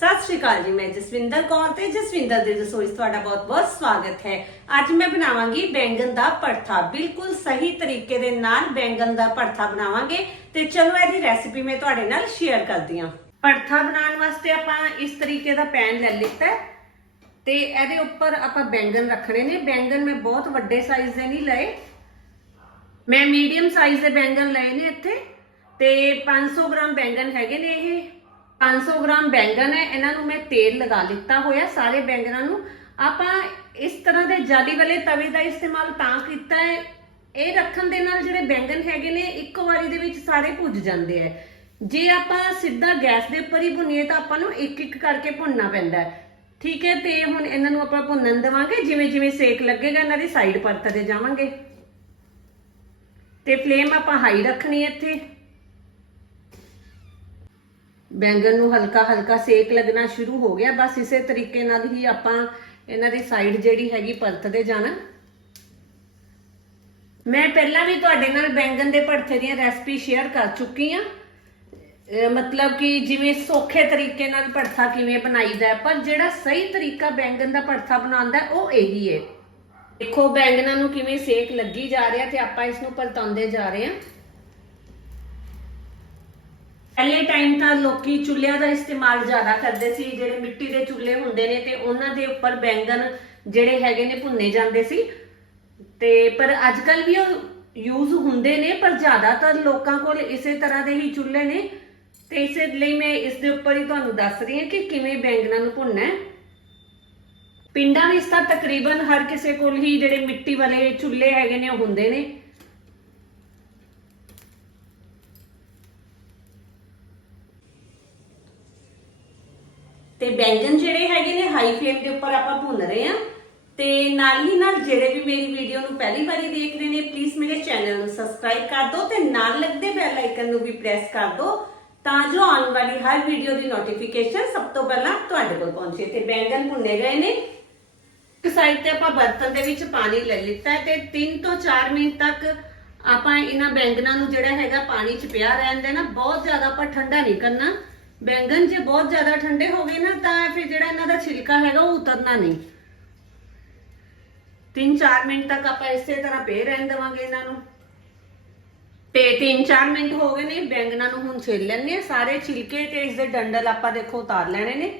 ਸਤਿ ਸ਼੍ਰੀ ਅਕਾਲ ਜੀ, ਮੈਂ ਜਸਵਿੰਦਰ ਕੌਰ ਤੇ ਜਸਵਿੰਦਰ ਦੀ ਰਸੋਈ 'ਚ ਤੁਹਾਡਾ ਬਹੁਤ-ਬਹੁਤ ਸਵਾਗਤ ਹੈ। ਅੱਜ ਮੈਂ ਬਣਾਵਾਂਗੀ ਬੈਂਗਨ ਦਾ ਭਰਥਾ। ਬਿਲਕੁਲ ਸਹੀ ਤਰੀਕੇ ਦੇ ਨਾਲ ਬੈਂਗਨ ਦਾ ਭਰਥਾ ਬਣਾਵਾਂਗੇ ਤੇ ਚਲੋ ਇਹਦੀ ਰੈਸਿਪੀ ਮੈਂ ਤੁਹਾਡੇ ਨਾਲ ਸ਼ੇਅਰ ਕਰਦੀ ਹਾਂ। ਭਰਥਾ ਬਣਾਉਣ ਵਾਸਤੇ ਆਪਾਂ ਇਸ ਤਰੀਕੇ ਦਾ ਪੈਨ ਲੈ ਲਿੱਤਾ ਹੈ ਤੇ ਇਹਦੇ ਉੱਪਰ ਆਪਾਂ ਬੈਂਗਨ ਰੱਖਣੇ ਨੇ। ਬੈਂਗਨ ਮੈਂ ਬਹੁਤ ਵੱਡੇ ਸਾਈਜ਼ ਦੇ ਨਹੀਂ ਲਏ। ਮੈਂ ਮੀਡੀਅਮ ਸਾਈਜ਼ ਦੇ ਬੈਂਗਨ ਲਏ ਨੇ ਇੱਥੇ ਤੇ 500 ਗ੍ਰਾਮ ਬੈਂਗਨ ਹੈਗੇ ਨੇ ਇਹ। 500 ਗ੍ਰਾਮ ਬੈਂਗਣ ਹੈ, ਇਹਨਾਂ ਨੂੰ ਮੈਂ ਤੇਲ ਲਗਾ ਲਿੱਤਾ ਹੋਇਆ, ਸਾਰੇ ਬੈਂਗਣਾਂ ਨੂੰ। ਆਪਾਂ ਇਸ ਤਰ੍ਹਾਂ ਦੇ ਜਾਲੀ ਵਾਲੇ ਤਵੇ ਦਾ ਇਸਤੇਮਾਲ ਤਾਂ ਕੀਤਾ ਹੈ। ਇਹ ਰੱਖਣ ਦੇ ਨਾਲ ਜਿਹੜੇ ਬੈਂਗਣ ਹੈਗੇ ਨੇ, ਇੱਕੋ ਵਾਰੀ ਦੇ ਵਿੱਚ ਸਾਰੇ ਭੁੱਜ ਜਾਂਦੇ ਆ ਜੇ ਆਪਾਂ ਸਿੱਧਾ ਗੈਸ ਦੇ ਉੱਪਰ ਹੀ ਭੁੰਨੀਏ ਤਾਂ ਆਪਾਂ ਨੂੰ ਇੱਕ ਇੱਕ ਕਰਕੇ ਭੁੰਨਣਾ ਪੈਂਦਾ ਹੈ। ਠੀਕ ਹੈ, ਤੇ ਹੁਣ ਇਹਨਾਂ ਨੂੰ ਆਪਾਂ ਭੁੰਨਣ ਦੇਵਾਂਗੇ। ਜਿਵੇਂ ਜਿਵੇਂ ਸੇਕ ਲੱਗੇਗਾ, ਇਹਨਾਂ ਦੀ ਸਾਈਡ ਪਰਤਦੇ ਜਾਵਾਂਗੇ। ਤੇ ਫਲੇਮ ਆਪਾਂ ਹਾਈ ਰੱਖਣੀ ਹੈ ਇੱਥੇ। ਬੈਂਗਣ ਨੂੰ ਹਲਕਾ ਹਲਕਾ ਸੇਕ ਲੱਗਣਾ ਸ਼ੁਰੂ ਹੋ ਗਿਆ। ਬਸ ਇਸੇ ਤਰੀਕੇ ਨਾਲ ਹੀ ਆਪਾਂ ਇਹਨਾਂ ਦੀ ਸਾਈਡ ਜਿਹੜੀ ਹੈਗੀ ਪਰਤਦੇ ਜਾਣਾ। ਮੈਂ ਪਹਿਲਾਂ ਵੀ ਤੁਹਾਡੇ ਨਾਲ ਬੈਂਗਣ ਦੇ ਭੜਥੇ ਦੀਆਂ ਰੈਸਪੀ ਸ਼ੇਅਰ ਕਰ ਚੁੱਕੀ ਆ ਮਤਲਬ ਕਿ ਜਿਵੇਂ ਸੌਖੇ ਤਰੀਕੇ ਨਾਲ ਭੜਥਾ ਕਿਵੇਂ ਬਣਾਈਦਾ ਹੈ, ਪਰ ਜਿਹੜਾ ਸਹੀ ਤਰੀਕਾ ਬੈਂਗਣ ਦਾ ਭੜਥਾ ਬਣਾਉਂਦਾ ਉਹ ਇਹੀ ਹੈ। ਦੇਖੋ ਬੈਂਗਨਾਂ ਨੂੰ ਕਿਵੇਂ ਸੇਕ ਲੱਗੀ ਜਾ ਰਿਹਾ ਤੇ ਆਪਾਂ ਇਸ ਨੂੰ ਪਰਤਾਉਂਦੇ ਜਾ ਰਹੇ ਹਾਂ। ਪਹਿਲੇ ਟਾਈਮ ਤਾਂ ਲੋਕੀ ਚੁੱਲ੍ਹਿਆਂ ਦਾ ਇਸਤੇਮਾਲ ਜ਼ਿਆਦਾ ਕਰਦੇ ਸੀ, ਜਿਹੜੇ ਮਿੱਟੀ ਦੇ ਚੁੱਲ੍ਹੇ ਹੁੰਦੇ ਨੇ ਤੇ ਉਹਨਾਂ ਦੇ ਉੱਪਰ ਬੈਂਗਣ ਜਿਹੜੇ ਹੈਗੇ ਨੇ ਭੁੰਨੇ ਜਾਂਦੇ ਸੀ। ਤੇ ਪਰ ਅੱਜ ਕੱਲ ਵੀ ਉਹ ਯੂਜ਼ ਹੁੰਦੇ ਨੇ, ਪਰ ਜ਼ਿਆਦਾਤਰ ਲੋਕਾਂ ਕੋਲ ਇਸੇ ਤਰ੍ਹਾਂ ਦੇ ਹੀ ਚੁੱਲ੍ਹੇ ਨੇ। ਤੇ ਇਸੇ ਲਈ ਮੈਂ ਇਸ ਦੇ ਉੱਪਰ ਹੀ ਤੁਹਾਨੂੰ ਦੱਸ ਰਹੀ ਹਾਂ ਕਿ ਕਿਵੇਂ ਬੈਂਗਨਾਂ ਨੂੰ ਭੁੰਨਣਾ ਹੈ। ਪਿੰਡਾਂ ਵਿੱਚ ਤਾਂ ਤਕਰੀਬਨ ਹਰ ਕਿਸੇ ਕੋਲ ਹੀ ਜਿਹੜੇ ਮਿੱਟੀ ਵਾਲੇ ਚੁੱਲ੍ਹੇ ਹੈਗੇ ਨੇ, ਉਹ ਹੁੰਦੇ ਨੇ। ਤੇ ਬੈਂਗਨ ਜਿਹੜੇ ਹੈਗੇ ਨੇ ਹਾਈ ਫਲੇਮ ਦੇ ਉੱਪਰ ਆਪਾਂ ਭੁੰਨ ਰਹੇ ਆ ਤੇ ਨਾਲ ਹੀ ਨਾਲ ਜਿਹੜੇ ਵੀ ਮੇਰੀ ਵੀਡੀਓ ਨੂੰ ਪਹਿਲੀ ਵਾਰੀ ਦੇਖ ਰਹੇ ਨੇ ਪਲੀਜ਼ ਮੇਰੇ ਚੈਨਲ ਨੂੰ ਸਬਸਕ੍ਰਾਈਬ ਕਰ ਦਿਓ ਤੇ ਨਾਲ ਲੱਗਦੇ ਬੈਲ ਆਈਕਨ ਨੂੰ ਵੀ ਪ੍ਰੈਸ ਕਰ ਦਿਓ ਤਾਂ ਜੋ ਆਉਣ ਵਾਲੀ ਹਰ ਵੀਡੀਓ ਦੀ ਨੋਟੀਫਿਕੇਸ਼ਨ ਸਭ ਤੋਂ ਪਹਿਲਾਂ ਤੁਹਾਡੇ ਕੋਲ ਪਹੁੰਚੇ। ਤੇ ਬੈਂਗਨ ਭੁੰਨੇ ਗਏ ਨੇ। ਇੱਕ ਸਾਈਡ ਤੇ ਆਪਾਂ ਬਰਤਨ ਦੇ ਵਿੱਚ ਪਾਣੀ ਲੈ ਲਿੱਤਾ ਹੈ ਤੇ 3 ਤੋਂ 4 ਮਿੰਟ ਤੱਕ ਆਪਾਂ ਇਹਨਾਂ ਬੈਂਗਨਾਂ ਨੂੰ ਜਿਹੜਾ ਹੈਗਾ ਪਾਣੀ 'ਚ ਪਿਆ ਰਹਿਣ ਦੇਣਾ। ਬਹੁਤ ਜ਼ਿਆਦਾ ਆਪਾਂ ਠੰਡਾ ਨਹੀਂ ਕਰਨਾ। ਬੈਂਗਨ ਜੇ ਬਹੁਤ ਜ਼ਿਆਦਾ ਠੰਡੇ ਹੋ ਗਏ ਨਾ, ਤਾਂ ਫਿਰ ਜਿਹੜਾ ਇਹਨਾਂ ਦਾ ਛਿਲਕਾ ਹੈਗਾ ਉਹ ਉਤਰਨਾ ਨਹੀਂ। 3-4 ਮਿੰਟ ਤੱਕ ਆਪਾਂ ਇਸੇ ਤਰ੍ਹਾਂ ਪੇ ਰਹਿਣ ਦੇਵਾਂਗੇ ਇਹਨਾਂ ਨੂੰ। ਤੇ 3-4 ਮਿੰਟ ਹੋ ਗਏ ਨੇ ਬੈਂਗਨਾਂ ਨੂੰ ਹੁਣ ਛਿੱਲ ਲੈਣੇ ਆ ਸਾਰੇ ਛਿਲਕੇ ਤੇ ਇਸ ਦੇ ਡੰਡਲ ਆਪਾਂ ਦੇਖੋ ਉਤਾਰ ਲੈਣੇ ਨੇ।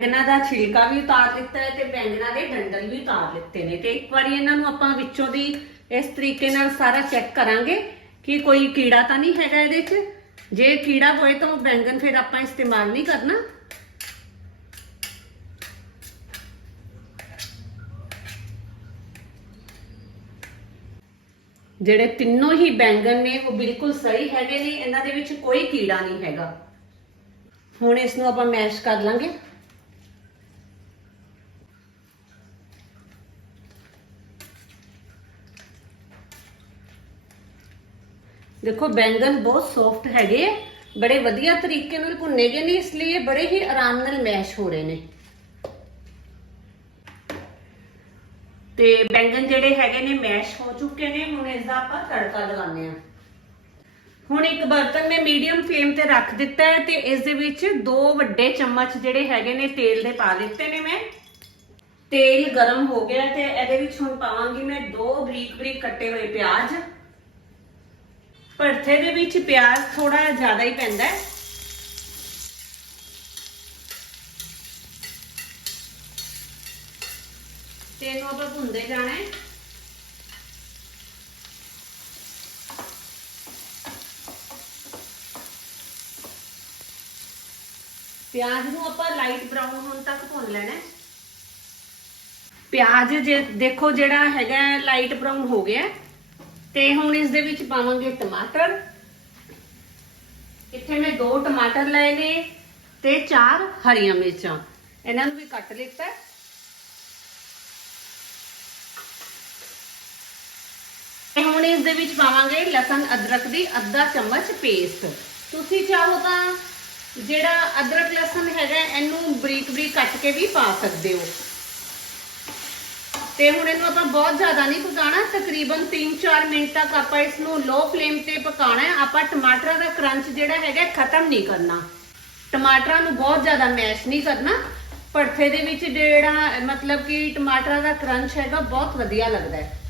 ਇਹਨਾਂ ਦਾ ਛਿਲਕਾ ਵੀ ਉਤਾਰ ਦਿੱਤਾ ਹੈ ਤੇ ਬੈਂਗਣਾ ਦੇ ਡੰਡਲ ਵੀ ਉਤਾਰ ਲਿੱਤੇ ਨੇ। ਤੇ ਇੱਕ ਵਾਰੀ ਇਹਨਾਂ ਨੂੰ ਆਪਾਂ ਵਿੱਚੋਂ ਦੀ ਇਸ ਤਰੀਕੇ ਨਾਲ ਸਾਰਾ ਚੈੱਕ ਕਰਾਂਗੇ ਕਿ ਕੋਈ ਕੀੜਾ ਤਾਂ ਨਹੀਂ ਹੈਗਾ ਇਹਦੇ 'ਚ। ਜੇ ਕੀੜਾ ਹੋਏ ਤਾਂ ਉਹ ਬੈਂਗਣ ਫਿਰ ਆਪਾਂ ਇਸਤੇਮਾਲ ਨਹੀਂ ਕਰਨਾ। ਜਿਹੜੇ ਤਿੰਨੋਂ ਹੀ ਬੈਂਗਣ ਨੇ ਉਹ ਬਿਲਕੁਲ ਸਹੀ ਹੈਗੇ ਨੇ, ਇਹਨਾਂ ਦੇ ਵਿੱਚ ਕੋਈ ਕੀੜਾ ਨਹੀਂ ਹੈਗਾ। ਹੁਣ ਇਸ ਨੂੰ ਆਪਾਂ ਮੈਸ਼ ਕਰ ਲਾਂਗੇ। ਦੇਖੋ ਬੈਂਗਨ ਬਹੁਤ ਸੌਫਟ ਹੈਗੇ ਆ, ਬੜੇ ਵਧੀਆ ਤਰੀਕੇ ਨਾਲ ਭੁੰਨੇ ਗਏ ਨੇ ਇਸ ਲਈ ਇਹ ਬੜੇ ਹੀ ਆਰਾਮ ਨਾਲ ਮੈਸ਼ ਹੋ ਰਹੇ ਨੇ। ਤੇ ਬੈਂਗਨ ਜਿਹੜੇ ਹੈਗੇ ਨੇ ਮੈਸ਼ ਹੋ ਚੁੱਕੇ ਨੇ ਹੁਣ ਇਸ ਦਾ ਆਪਾਂ ਤੜਕਾ ਲਗਾਉਂਦੇ ਆ ਹੁਣ ਇੱਕ ਬਰਤਨ ਮੈਂ ਮੀਡੀਅਮ ਫਲੇਮ ਤੇ ਰੱਖ ਦਿੱਤਾ ਹੈ ਤੇ ਇਸ ਦੇ ਵਿੱਚ ਦੋ ਵੱਡੇ ਚਮਚ ਜਿਹੜੇ ਹੈਗੇ ਨੇ ਤੇਲ ਦੇ ਪਾ ਦਿੱਤੇ ਨੇ ਮੈਂ। ਤੇਲ ਗਰਮ ਹੋ ਗਿਆ ਤੇ ਇਹਦੇ ਵਿੱਚ ਹੁਣ ਪਾਵਾਂਗੀ ਮੈਂ ਦੋ ਬਰੀਕ ਬਰੀਕ ਕੱਟੇ ਹੋਏ ਪਿਆਜ਼। ਭਰਥੇ ਦੇ ਵਿੱਚ ਪਿਆਜ਼ ਥੋੜਾ ਜ਼ਿਆਦਾ ਹੀ ਪੈਂਦਾ ਹੈ। ਤੇ ਇਹਨੂੰ ਆਪਾਂ ਭੁੰਦੇ ਜਾਣਾ ਹੈ। ਪਿਆਜ਼ ਨੂੰ ਆਪਾਂ ਲਾਈਟ ਬਰਾਊਨ ਹੋਣ ਤੱਕ ਭੁੰਨ ਲੈਣਾ ਹੈ। ਪਿਆਜ਼ ਜੇ ਦੇਖੋ ਜਿਹੜਾ ਹੈਗਾ ਲਾਈਟ ਬਰਾਊਨ ਹੋ ਗਿਆ ਤੇ ਹੁਣ ਇਸ ਦੇ ਵਿੱਚ ਪਾਵਾਂਗੇ ਟਮਾਟਰ। ਇੱਥੇ ਮੈਂ ਦੋ ਟਮਾਟਰ ਲਏ ਨੇ ਤੇ ਚਾਰ ਹਰੀਆਂ ਮਿਰਚਾਂ। ਇਹਨਾਂ ਨੂੰ ਵੀ ਕੱਟ ਲਿੱਤਾ ਤੇ ਹੁਣ ਇਸ ਦੇ ਵਿੱਚ ਪਾਵਾਂਗੇ ਲਸਣ ਅਦਰਕ ਦੀ ਅੱਧਾ ਚਮਚ ਪੇਸਟ ਤੁਸੀਂ ਚਾਹੋ ਤਾਂ ਜਿਹੜਾ ਅਦਰਕ ਲਸਣ ਹੈਗਾ, ਇਹਨੂੰ ਬਰੀਕ ਬਰੀਕ ਕੱਟ ਕੇ ਵੀ ਪਾ ਸਕਦੇ ਹੋ। ਤੇ ਹੁਣ ਇਹਨੂੰ ਆਪਾਂ ਬਹੁਤ ਜ਼ਿਆਦਾ ਨਹੀਂ ਪਕਾਣਾ ਤਕਰੀਬਨ 3-4 ਮਿੰਟ ਤੱਕ ਆਪਾਂ ਇਸ ਨੂੰ ਲੋ ਫਲੇਮ ਤੇ ਪਕਾਣਾ ਹੈ। ਆਪਾਂ ਟਮਾਟਰਾਂ ਦਾ ਕਰੰਚ ਜਿਹੜਾ ਹੈਗਾ ਖਤਮ ਨਹੀਂ ਕਰਨਾ। ਟਮਾਟਰਾਂ ਨੂੰ ਬਹੁਤ ਜ਼ਿਆਦਾ ਮੈਸ਼ ਨਹੀਂ ਕਰਨਾ। ਭੜਥੇ ਦੇ ਵਿੱਚ ਜਿਹੜਾ, ਮਤਲਬ ਕਿ ਟਮਾਟਰਾਂ ਦਾ ਕਰੰਚ ਹੈਗਾ, ਬਹੁਤ ਵਧੀਆ ਲੱਗਦਾ ਹੈ।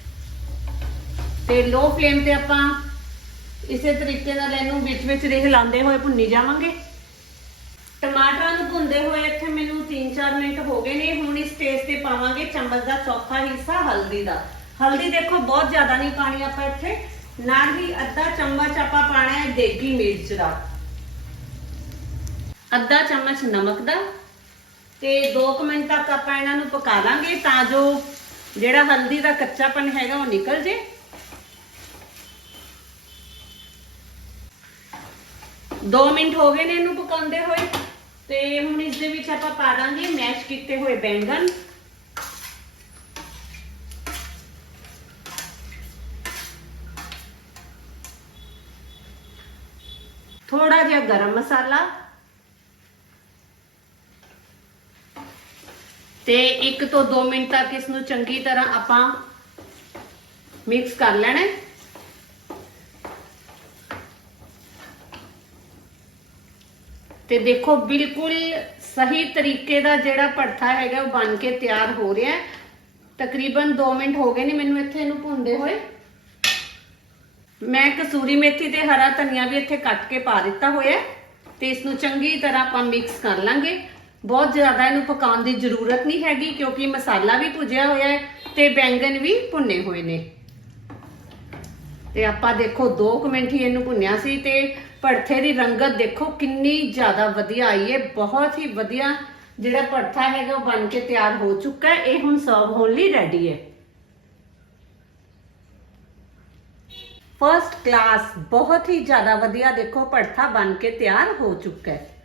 ਤੇ ਲੋ ਫਲੇਮ ਤੇ ਆਪਾਂ ਇਸੇ ਤਰੀਕੇ ਨਾਲ ਇਹਨੂੰ ਵਿੱਚ ਵਿੱਚ ਦੇ ਹਿਲਾਉਂਦੇ ਹੋਏ ਭੁੰਨੀ ਜਾਵਾਂਗੇ। ਟਮਾਟਰ ਭੁੰਨਦੇ ਹੋਏ ਇੱਥੇ ਮੈਨੂੰ 3-4 ਮਿੰਟ ਹੋ ਗਏ ਨੇ। ਹੁਣ ਇਸ ਸਟੇਜ ਤੇ ਪਾਵਾਂਗੇ ਚਮਚ ਦਾ ਚੌਥਾ ਹਿੱਸਾ, ਹਲਦੀ ਦਾ। ਹਲਦੀ ਦੇਖੋ, ਬਹੁਤ ਜ਼ਿਆਦਾ ਨਹੀਂ ਪਾਣੀ ਆਪਾਂ ਇੱਥੇ। ਨਾਲ ਹੀ ਅੱਧਾ ਚਮਚ ਆਪਾਂ ਪਾਣਾ ਹੈ ਦੇਗੀ ਮਿਰਚ ਦਾ। ਅੱਧਾ ਚਮਚ ਨਮਕ ਦਾ। ਤੇ 2 ਮਿੰਟ ਤੱਕ ਆਪਾਂ ਇਹਨਾਂ ਨੂੰ ਪਕਾ ਲਾਂਗੇ ਤਾਂ ਜੋ ਜਿਹੜਾ ਹਲਦੀ ਦਾ ਕੱਚਾਪਨ ਹੈਗਾ ਉਹ ਨਿਕਲ ਜੇ। 2 ਮਿੰਟ ਹੋ ਗਏ ਨੇ ਇਹਨੂੰ ਪਕਾਉਂਦੇ ਹੋਏ। ਤੇ ਹੁਣ ਇਸ ਦੇ ਵਿੱਚ ਆਪਾਂ ਪਾ ਦਾਂਗੇ ਮੈਸ਼ ਕੀਤੇ ਹੋਏ ਬੈਂਗਣ। ਥੋੜਾ ਜਿਹਾ ਗਰਮ ਮਸਾਲਾ। ਤੇ 1 ਤੋਂ 2 ਮਿੰਟ ਤੱਕ ਇਸ ਨੂੰ ਚੰਗੀ ਤਰ੍ਹਾਂ ਆਪਾਂ ਮਿਕਸ ਕਰ ਲੈਣਾ ਹੈ। ਤੇ ਦੇਖੋ, ਬਿਲਕੁਲ ਸਹੀ ਤਰੀਕੇ ਦਾ ਜਿਹੜਾ ਭੜਥਾ ਹੈਗਾ ਉਹ ਬਣ ਕੇ ਤਿਆਰ ਹੋ ਰਿਹਾ ਹੈ। ਤਕਰੀਬਨ 2 ਮਿੰਟ ਹੋ ਗਏ ਨੇ, ਮੈਨੂੰ ਇੱਥੇ ਇਹਨੂੰ ਭੁੰਨਦੇ ਹੋਏ। ਮੈਂ ਕਸੂਰੀ ਮੇਥੀ ਤੇ ਹਰਾ ਧਨੀਆ ਵੀ ਇੱਥੇ ਕੱਟ ਕੇ ਪਾ ਦਿੱਤਾ ਹੋਇਆ ਹੈ ਤੇ ਇਸ ਨੂੰ ਚੰਗੀ ਤਰ੍ਹਾਂ ਆਪਾਂ ਮਿਕਸ ਕਰ ਲਾਂਗੇ। ਬਹੁਤ ਜ਼ਿਆਦਾ ਇਹਨੂੰ ਪਕਾਉਣ ਦੀ ਜ਼ਰੂਰਤ ਨਹੀਂ ਹੈਗੀ, ਕਿਉਂਕਿ ਮਸਾਲਾ ਵੀ ਭੁਜਿਆ ਹੋਇਆ ਹੈ ਤੇ ਬੈਂਗਣ ਵੀ ਭੁੰਨੇ ਹੋਏ ਨੇ। ਤੇ ਆਪਾਂ ਦੇਖੋ 2 ਮਿੰਟ ਹੀ ਇਹਨੂੰ ਭੁੰਨਿਆ ਸੀ ਤੇ ਭੜਥੇ ਦੀ ਰੰਗਤ ਦੇਖੋ ਕਿੰਨੀ ਜ਼ਿਆਦਾ ਵਧੀਆ ਆਈ ਹੈ, ਬਹੁਤ ਹੀ ਵਧੀਆ ਜਿਹੜਾ ਭੜਥਾ ਹੈਗਾ ਉਹ ਬਣ ਕੇ ਤਿਆਰ ਹੋ ਚੁੱਕਾ ਹੈ, ਇਹ ਹੁਣ ਸਰਵ ਹੋਣ ਲਈ ਰੈਡੀ ਹੈ। ਫਰਸਟ ਕਲਾਸ ਬਹੁਤ ਹੀ ਜ਼ਿਆਦਾ ਵਧੀਆ ਦੇਖੋ ਭੜਥਾ ਬਣ ਕੇ ਤਿਆਰ ਹੋ ਚੁੱਕਾ ਹੈ।